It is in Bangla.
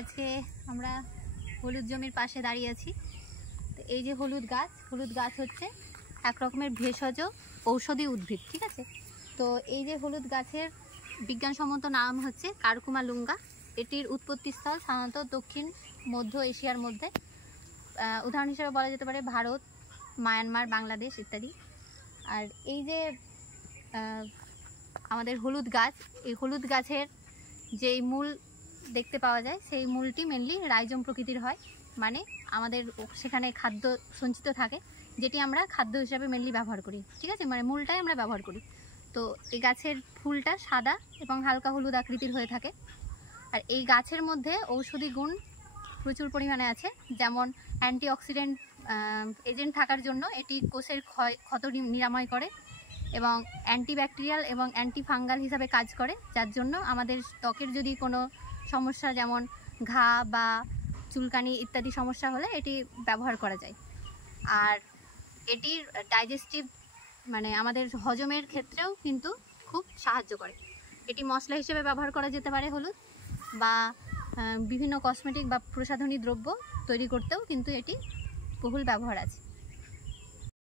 আজকে আমরা হলুদ জমির পাশে দাঁড়িয়ে আছি। তো এই যে হলুদ গাছ হচ্ছে এক রকমের ভেষজ ঔষধি উদ্ভিদ, ঠিক আছে। তো এই যে হলুদ গাছের বিজ্ঞানসম্মত নাম হচ্ছে কারকুমা লুঙ্গা। এটির উৎপত্তিস্থল সাধারণত দক্ষিণ মধ্য এশিয়ার মধ্যে, উদাহরণ হিসেবে বলা যেতে পারে ভারত, মায়ানমার, বাংলাদেশ ইত্যাদি। আর এই যে আমাদের হলুদ গাছ, এই হলুদ গাছের যেই মূল দেখতে পাওয়া যায় সেই মূলটি মেনলি রাইজোম প্রকৃতির হয়, মানে আমাদের সেখানে খাদ্য সঞ্চিত থাকে যেটি আমরা খাদ্য হিসাবে মেনলি ব্যবহার করি, ঠিক আছে, মানে মূলটাই আমরা ব্যবহার করি। তো এই গাছের ফুলটা সাদা এবং হালকা হলুদ আকৃতির হয়ে থাকে। আর এই গাছের মধ্যে ঔষধি গুণ প্রচুর পরিমাণে আছে, যেমন অ্যান্টিঅক্সিডেন্ট এজেন্ট থাকার জন্য এটি কোষের ক্ষত নিরাময় করে এবং অ্যান্টিব্যাকটেরিয়াল এবং অ্যান্টিফাঙ্গাল হিসাবে কাজ করে, যার জন্য আমাদের ত্বকের যদি কোনো সমস্যা যেমন ঘা বা চুলকানি ইত্যাদি সমস্যা হলে এটি ব্যবহার করা যায়। আর এটির ডাইজেস্টিভ মানে আমাদের হজমের ক্ষেত্রেও কিন্তু খুব সাহায্য করে। এটি মশলা হিসেবে ব্যবহার করা যেতে পারে হলুদ, বা বিভিন্ন কসমেটিক বা প্রসাধনী দ্রব্য তৈরি করতেও কিন্তু এটি বহুল ব্যবহার আছে।